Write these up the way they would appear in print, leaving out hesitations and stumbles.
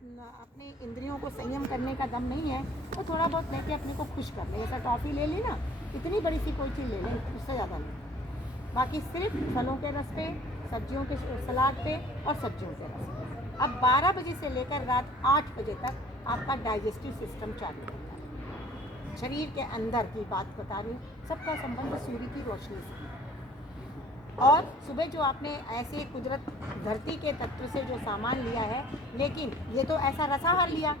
अपने इंद्रियों को संयम करने का दम नहीं है तो थोड़ा बहुत लेके अपने को खुश कर ले। ऐसा टॉफ़ी ले ली ना, इतनी बड़ी सी कोई चीज़ ले लें, उससे ज़्यादा नहीं। बाकी सिर्फ फलों के रस पे, सब्जियों के सलाद पे और सब्जियों के रस पे। अब 12 बजे से लेकर रात 8 बजे तक आपका डाइजेस्टिव सिस्टम चालू होता है। शरीर के अंदर की बात बता रही हूँ, सबका संबंध सूर्य की रोशनी से। और सुबह जो आपने ऐसे कुदरत धरती के तत्व से जो सामान लिया है, लेकिन ये तो ऐसा रसाहार लिया,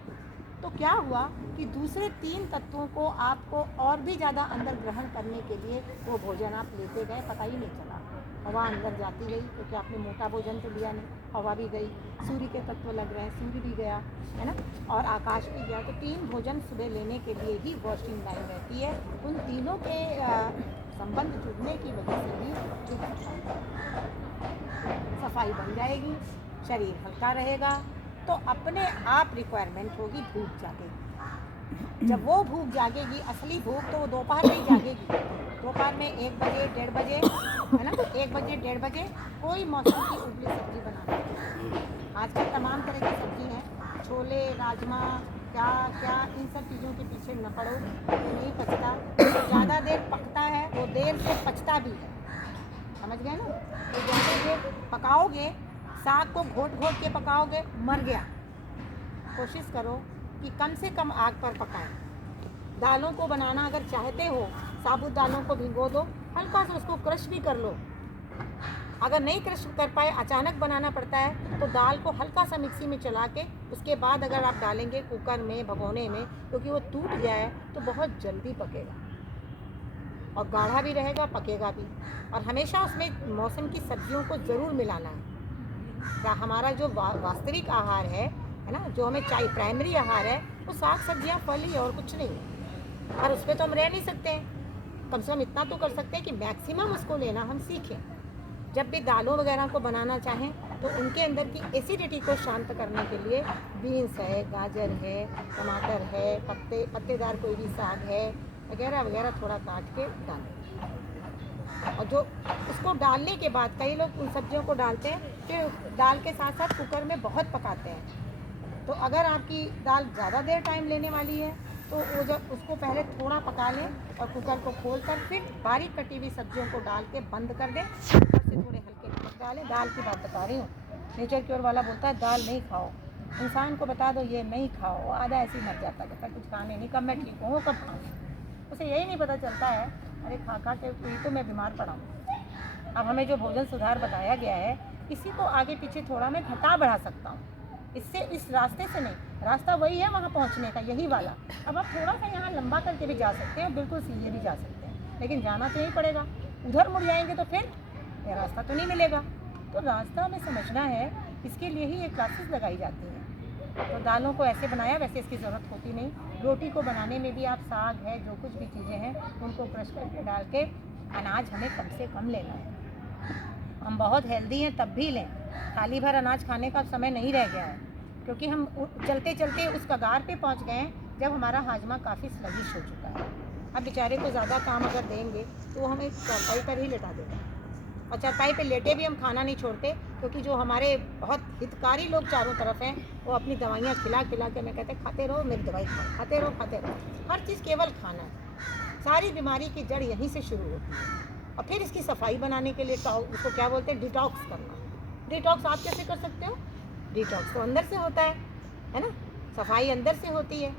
तो क्या हुआ कि दूसरे 3 तत्वों को आपको और भी ज़्यादा अंदर ग्रहण करने के लिए वो भोजन आप लेते गए, पता ही नहीं चला। हवा अंदर जाती गई क्योंकि आपने मोटा भोजन तो लिया नहीं, हवा भी गई, सूर्य के तत्व लग रहे हैं, सूर्य भी गया है ना, और आकाश भी गया। तो 3 भोजन सुबह लेने के लिए ही वॉशिंग लाइन रहती है। उन तीनों के संबंध जुड़ने की वजह से भी सफाई बन जाएगी, शरीर हल्का रहेगा, तो अपने आप रिक्वायरमेंट होगी, भूख जागेगी। जब वो भूख जागेगी, असली भूख, तो वो दोपहर में जागेगी। दोपहर में 1 बजे 1:30 बजे है ना, 1 बजे 1:30 बजे कोई मौसम की उबली सब्जी बनाना। आजकल तमाम तरह की सब्जी हैं, छोले, राजमा, क्या क्या, इन सब चीज़ों के पीछे न पड़ो, ये नहीं पचता। तो ज़्यादा देर पकता है वो देर से पचता भी है, समझ गए ना। तो ज़्यादा देर पकाओगे, साग को घोट घोट के पकाओगे, मर गया। कोशिश करो कि कम से कम आग पर पकाएं। दालों को बनाना अगर चाहते हो, साबुत दालों को भिगो दो, हल्का सा उसको क्रश भी कर लो। अगर नहीं क्रश कर पाए, अचानक बनाना पड़ता है, तो दाल को हल्का सा मिक्सी में चला के उसके बाद अगर आप डालेंगे कुकर में, भगोने में, क्योंकि वो टूट गया है तो बहुत जल्दी पकेगा और गाढ़ा भी रहेगा, पकेगा भी। और हमेशा उसमें मौसम की सब्जियों को ज़रूर मिलाना है। हमारा जो वास्तविक आहार है ना, जो हमें चाहिए, प्राइमरी आहार है, वो साग सब्जियाँ, फल ही, और कुछ नहीं। और उस पर तो हम रह नहीं सकते हैं। कम से कम इतना तो कर सकते हैं कि मैक्सिमम उसको लेना हम सीखें। जब भी दालों वगैरह को बनाना चाहें तो उनके अंदर की एसिडिटी को शांत करने के लिए बीन्स है, गाजर है, टमाटर है, पत्तेदार कोई भी साग है वगैरह वगैरह थोड़ा काट के डालें। और जो उसको डालने के बाद कई लोग उन सब्जियों को डालते हैं, फिर दाल के साथ साथ कुकर में बहुत पकाते हैं। तो अगर आपकी दाल ज़्यादा देर टाइम लेने वाली है तो वो जब उसको पहले थोड़ा पका लें और कुकर को खोलकर फिर बारीक कटी हुई सब्जियों को डाल के बंद कर दें। ऊपर से थोड़े हल्के नमक डालें। दाल की बात बता रही हूँ। नेचर क्योर वाला बोलता है दाल नहीं खाओ, इंसान को बता दो ये नहीं खाओ, वो आधा ऐसे ही मर जाता है, कहता कुछ खाने नहीं, कब मैं ठीक हूँ कब खाऊँ। उसे यही नहीं पता चलता है, अरे खा खा के तो मैं बीमार पड़ा हूँ। अब हमें जो भोजन सुधार बताया गया है, इसी को आगे पीछे थोड़ा मैं घटा बढ़ा सकता हूँ, इससे इस रास्ते से नहीं, रास्ता वही है वहाँ पहुँचने का, यही वाला। अब आप थोड़ा सा यहाँ लंबा करके भी जा सकते हैं, बिल्कुल सीधे भी जा सकते हैं, लेकिन जाना तो यही पड़ेगा। उधर मुड़ जाएंगे तो फिर यह रास्ता तो नहीं मिलेगा। तो रास्ता हमें समझना है, इसके लिए ही ये क्लासेस लगाई जाती हैं। तो दालों को ऐसे बनाया, वैसे इसकी ज़रूरत होती नहीं। रोटी को बनाने में भी आप साग है, जो कुछ भी चीज़ें हैं, उनको क्रश करके डाल के, अनाज हमें कम से कम लेना है। हम बहुत हेल्दी हैं तब भी लें, थाली भर अनाज खाने का समय नहीं रह गया है, क्योंकि हम चलते चलते उस कगार पे पहुंच गए हैं जब हमारा हाजमा काफ़ी स्लगिश हो चुका है। अब बेचारे को ज़्यादा काम अगर देंगे तो हमें चारपाई पर ही लेटा देगा, और चारपाई पे लेटे भी हम खाना नहीं छोड़ते, क्योंकि जो हमारे बहुत हितकारी लोग चारों तरफ हैं, वो अपनी दवाइयाँ खिला खिला के मैं कहते खाते रहो मेरी दवाई खाओ, खाते रहो, हर चीज़ केवल खाना है। सारी बीमारी की जड़ यहीं से शुरू होती है। और फिर इसकी सफाई बनाने के लिए उसको क्या बोलते हैं, डिटॉक्स करना। डिटॉक्स आप कैसे कर सकते हो? डिटॉक्स तो अंदर से होता है ना, सफाई अंदर से होती है।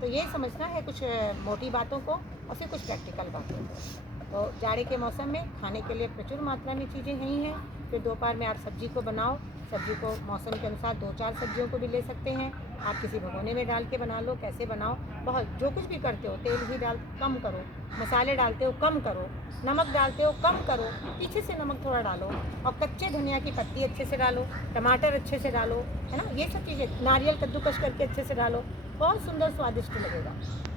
तो ये समझना है कुछ मोटी बातों को और फिर कुछ प्रैक्टिकल बातों को। तो जाड़े के मौसम में खाने के लिए प्रचुर मात्रा में चीज़ें नहीं हैं। फिर दोपहर में आप सब्जी को बनाओ, सब्जी को मौसम के अनुसार 2-4 सब्जियों को भी ले सकते हैं आप, किसी भगोने में डाल के बना लो, कैसे बनाओ, बहुत जो कुछ भी करते हो, तेल ही डाल कम करो, मसाले डालते हो कम करो, नमक डालते हो कम करो, पीछे से नमक थोड़ा डालो, और कच्चे धनिया की पत्ती अच्छे से डालो, टमाटर अच्छे से डालो, है ना, ये सब चीज़ें, नारियल कद्दूकस करके अच्छे से डालो, बहुत सुंदर स्वादिष्ट लगेगा।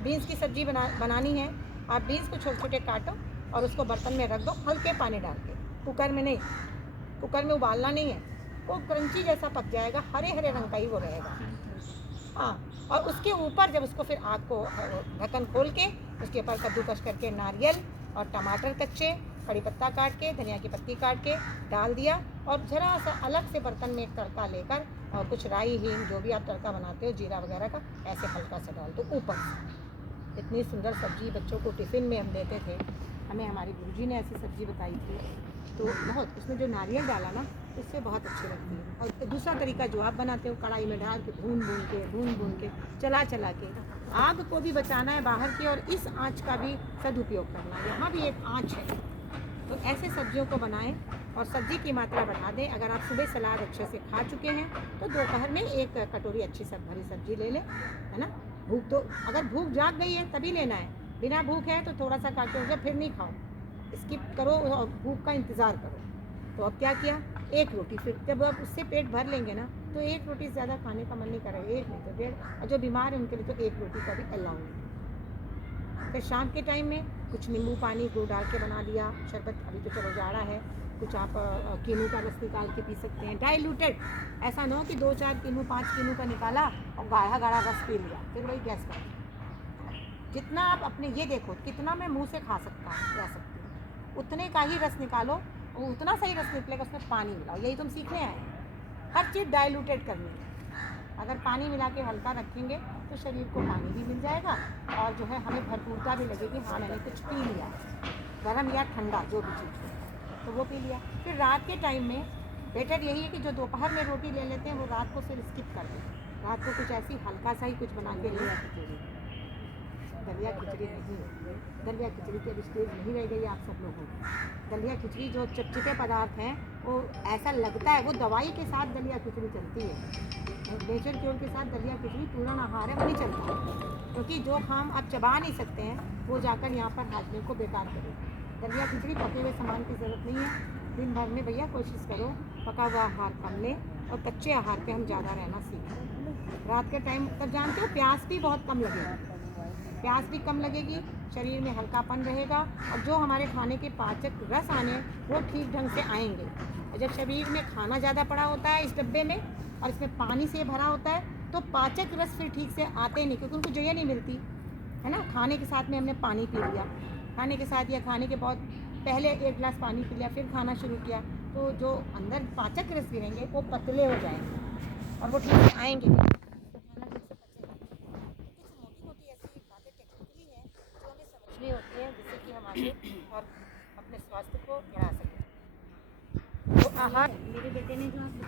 बीन्स की सब्जी बनानी है, आप बीन्स को छोटे छोटे काटो और उसको बर्तन में रख दो हल्के पानी डाल के, कुकर में नहीं, कुकर में उबालना नहीं है, वो क्रंची जैसा पक जाएगा, हरे हरे रंग का ही वो रहेगा। हाँ, और उसके ऊपर जब उसको फिर आग को ढक्कन खोल के उसके ऊपर कद्दूकस करके नारियल और टमाटर कच्चे, कड़ी पत्ता काट के, धनिया की पत्ती काट के डाल दिया, और ज़रा सा अलग से बर्तन में एक तड़का लेकर और कुछ राई हींग जो भी आप तड़का बनाते हो जीरा वगैरह का ऐसे हल्का सा डाल दो ऊपर से। इतनी सुंदर सब्ज़ी बच्चों को टिफ़िन में हम देते थे, हमें हमारी गुरुजी ने ऐसी सब्ज़ी बताई थी, तो बहुत उसमें जो नारियल डाला ना उससे बहुत अच्छी लगती है। और दूसरा तरीका जो आप बनाते हो कढ़ाई में डाल के भून भून के चला चला के आग को भी बचाना है बाहर की और इस आँच का भी सदुपयोग करना है, यहाँ भी एक आँच है। तो ऐसे सब्जियों को बनाएं और सब्जी की मात्रा बढ़ा दें। अगर आप सुबह सलाद अच्छे से खा चुके हैं तो दोपहर में एक कटोरी अच्छी भरी सब्जी ले लें, है ना। भूख तो अगर भूख जाग गई है तभी लेना है, बिना भूख है तो थोड़ा सा काटो या फिर नहीं खाओ, स्किप करो और भूख का इंतज़ार करो। तो अब क्या किया, एक रोटी, फिर जब आप उससे पेट भर लेंगे ना तो एक रोटी ज़्यादा खाने का मन नहीं करेगा, एक नहीं तो डेढ़, और जो बीमार है उनके लिए तो एक रोटी का भी अलाउ नहीं। फिर शाम के टाइम में कुछ नींबू पानी गुड़ डाल के बना लिया शरबत, अभी तो चलो जाड़ा है, कुछ आप कीनू का रस निकाल के पी सकते हैं डाइल्यूटेड। ऐसा ना हो कि 2-4 कीनू 5 कीनू का निकाला और गाढ़ा गाढ़ा रस पी लिया, फिर वही गैस कर। जितना आप अपने ये देखो कितना मैं मुंह से खा सकता हूँ रह सकती हूँ, उतने का ही रस निकालो, वो उतना सही रस निकलेगा, उसमें पानी मिलाओ, यही तुम सीखने आए हैं। हर चीज़ डाइल्यूटेड करनी है। अगर पानी मिला के हल्का रखेंगे तो शरीर को पानी भी मिल जाएगा और जो है हमें भरपूरता भी लगेगी, हाँ मैंने कुछ पी लिया, गर्म या ठंडा जो भी चीज़ हो तो वो पी लिया। फिर रात के टाइम में बेटर यही है कि जो दोपहर में रोटी ले लेते हैं वो रात को फिर स्किप कर दें, रात को कुछ ऐसी हल्का सा ही कुछ बना के ले। दलिया खिचड़ी नहीं, दलिया खिचड़ी की अभी स्टेज नहीं रह गई आप सब लोगों की। दलिया खिचड़ी जो चटचटे पदार्थ हैं वो ऐसा लगता है वो दवाई के साथ दलिया खिचड़ी चलती है, नेचर क्योर के साथ दलिया खिचड़ी पूर्ण आहार है, वो नहीं चलता, क्योंकि जो हम आप चबा नहीं सकते हैं वो जाकर यहाँ पर हाजमे को बेकार करेगा। दलिया खिचड़ी पके हुए सामान की ज़रूरत नहीं है। दिन भर में भैया कोशिश करो पका हुआ आहार कम लें और कच्चे आहार पे हम ज़्यादा रहना सीखें। रात के टाइम तब जानते हो प्यास भी बहुत कम लगेगी, प्यास भी कम लगेगी, शरीर में हल्कापन रहेगा और जो हमारे खाने के पाचक रस आने वो ठीक ढंग से आएंगे। और जब शरीर में खाना ज़्यादा पड़ा होता है इस डब्बे में और इसमें पानी से भरा होता है तो पाचक रस फिर ठीक से आते नहीं, क्योंकि उनको जगह नहीं मिलती है ना। खाने के साथ में हमने पानी पी लिया, खाने के साथ या खाने के बहुत पहले 1 गिलास पानी पी लिया फिर खाना शुरू किया, तो जो अंदर पाचक रस गिरेंगे वो पतले हो जाएंगे और वो ठीक से आएंगे नहीं, तो खाना ठीक से पचेगा। कुछ मोटी मोटी ऐसी बातें टेक्निकली हैं जो हमें समझनी होती हैं जिससे कि हम आगे और अपने स्वास्थ्य को बढ़ा सकें। तो आहार मेरे बेटे ने जो आप